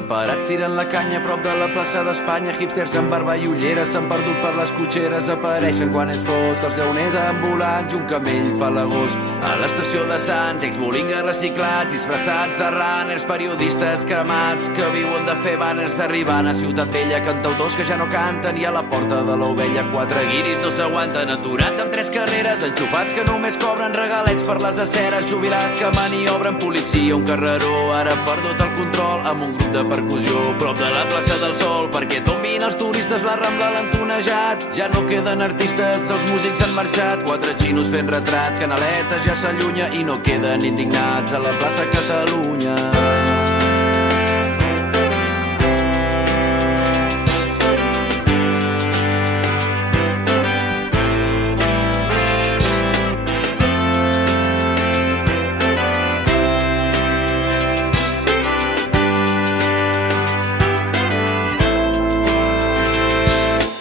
Separats tiren la canya a prop de la plaça d'Espanya. Hipsters amb barba i ulleres s'han perdut per les cotxeres. Apareixen quan és fosc els lleoners ambulants i un camell fa l'agost. A l'estació de Sants, ex-bolingues reciclats, disfressats de runners, periodistes cremats que viuen de fer banners. Arribant a Ciutat Vella, cantautors que ja no canten, i a la porta de l'Ovella quatre guiris no s'aguanten, aturats amb 3 carreres, enxufats que només cobren regalets per les aceres, jubilats que maniobren, policia, un carreró ara perdut el control amb un grup de percussió prop de la plaça del Sol, perquè tombin els turistes, la Rambla l'han tonejat. Ja no queden artistes, els músics han marxat, 4 xinos fent retrats, Canaletes ja s'allunya i no queden indignats a la plaça Catalunya.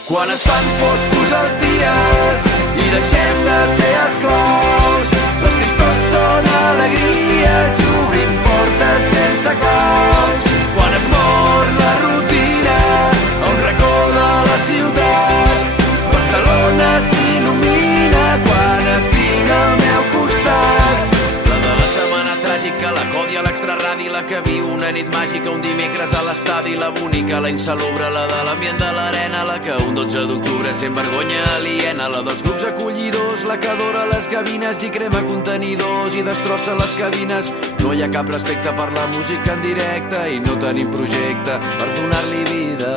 Quan es fan foscos els dies i deixem de ser esclaus, les tristors són alegries i obrim portes sense claus. Quan es mor la rutina a un racó de la ciutat, Barcelona s'il·lumina quan et tinc al meu costat. La de la setmana tràgica, la Còdia, l'extraradi, la que viu una nit màgica, un dimecres a l'estadi, la bonica, la insalubre, la de l'ambient de l'arena, la que un 12 d'octubre sent vergonya aliena, la dels grups acollidors, la que adora les gavines i crema contenidors i destrossa les cabines. No hi ha cap respecte per la música en directe i no tenim projecte per donar-li vida.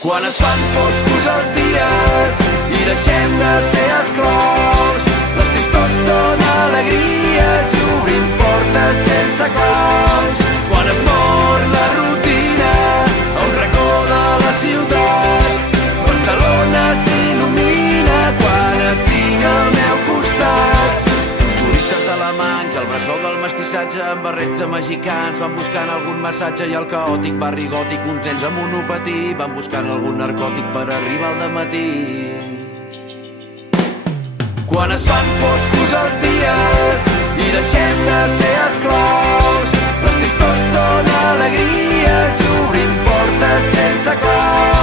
Quan es fan foscos els dies i deixem de ser esclaus, les tristors són alegries i obrim portes sense claus. Quan es mor la rutina a un racó de la ciutat, Barcelona s'il·lumina quan et tinc al meu costat. Alemanys, el bressol del mestissatge amb barrets de mexicans van buscant algun massatge i el caòtic barri gòtic, uns nens amb monopatí van buscant algun narcòtic per arribar al dematí. Quan es fan foscos els dies i deixem de ser esclaus, les tristors són alegries i obrim portes sense claus.